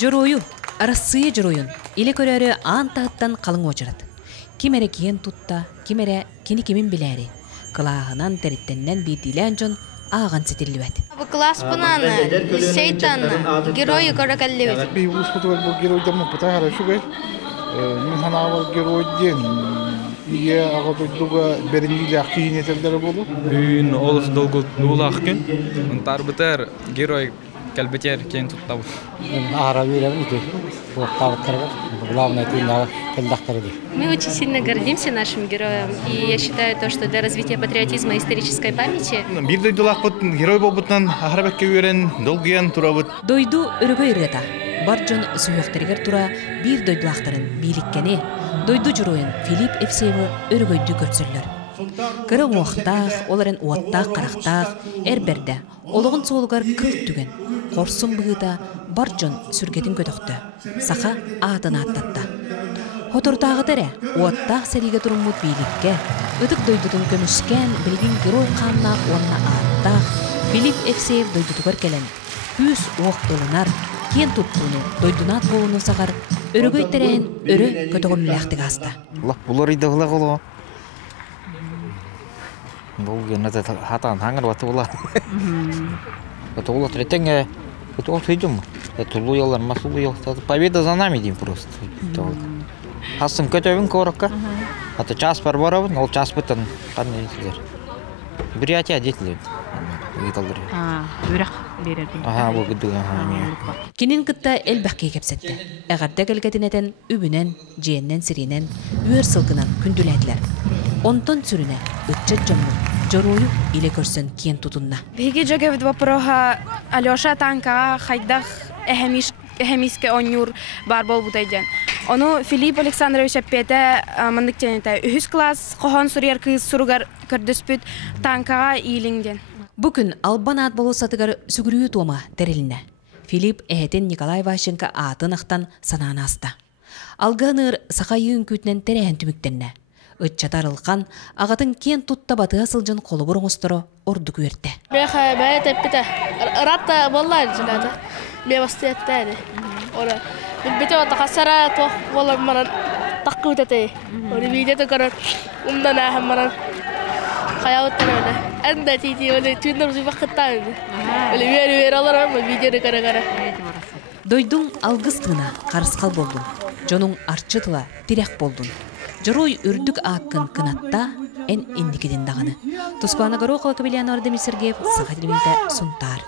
Жорою, арасые жороюн, или көрөрі антағыттан қалың очырат. Кимере киен тутта, кимере кини кимин биләри. Кылағынан тәриттеннен бейдилән жон ағын сетілуәт. Бұл класс бұнаны, сейтанны, геройы көрекәлі. Би ұспытывал бұл геройдамын пыта хорошо гай. Мен санавал геройден, ие ағадойдуға беріндейлі ақкейін етелдері болу. Үйін олыс долгыл нулақ күн, ұнтар бұтар герой кәлбетер кен тұттабы. Ағара беремін ке, бұлақтабыттарға, главное түйіндағы кәлдақтары. Мы очень сильно гордимся нашим героем, и я считаю, что для развития патриотизма и исторической памяти... Бір дойдылақ бұт, герой бол бұтынан ағарабәкке өрен, долгиян тұра бұт. Дойду үргі үргета. Барджон сүйіқтергер тұра бір дойдылақтарын биліккені. Дойду жұройын Филипп Евсееві үргөйді көтсілер. Кыры оқтақ, оларын уаттақ қарақтақ, әрберді, олығын солығар күрт түген. Қорсын бұғыда Барджон сүргетін көтіқті. Сақа атын аттатта. Хотыртағы дәрі, уаттақ сәриге тұрыммыт билікке, үдік дойдудың көмішкен білген герой қанына онына аттақ, Филипп Евсеев дойдудығыр келен. Үз оқ ылынар, кен тұттуыны, дойдунат болуыны сағар, өрігөй тәрәйін өрі көтіғым ләқтігі аста. Бұлар идығылы қолуға. Бұл генеті хатан хаңыр баты бұла. Это было третье, это вот идем. Это луялар, масу луял. Победа за нами, Дим, просто. Хасым көтөбін коракка. Это час барбаровын, ол час бітін. Қанды етілер. Бірятия детілер. Бүйрақ берер. Бұл күдігі. Кинин кытта әлбәқке кепсетті. Әғарда кәлгетінетен үбінен, жиеннен сиринен, үйер сылғынан күнділәділер. Онтон сүріне үтчет жомны, жорою иле көрсін кен тұтынна. Беге жөгевд вопроға Алёша танкаға қайдақ әхемиске онюр бар бол бұтайден. Оны Филипп Александрович әппеті мандықтенеті. Үхіз класс қоған сүрер кыз сұруғар көрдіспіт танкаға ийліңден. Бүкін албан ат болу сатығар сүгірүйі тома дәріліне. Филипп әхетен Николай Ващенко атын ақтан сананы аста. Алғаныр сақайын күтінен тәрәйін түміктенне. Үтчатарылған, ағатын кен тұтта баты асылжын қолы бұрыңыстыры орды көрді. Бәйқа бәйет әппеті. Ратта болар жылады. Бәйбасты әттәді. Бәйбеті ота қасара тоқ болар маран таққы өтәті. Оны бейдеті көрір. Умдан әхім маран қаяуыттан өлі. Әнді тейті өлі түйіндір ұзы бақыттан өлі. Өлі вері алар өлі бейдері кара-кара. Дойдың алғыстығына қарысқал болдың. Жоның арчытыла тирек болдың. Жорой үрдік ақын кынатта ән индикеден дағаны. Тускуана Горохова, Кабелияна Ардемир Сергеев, Саха телевизия Сунтар.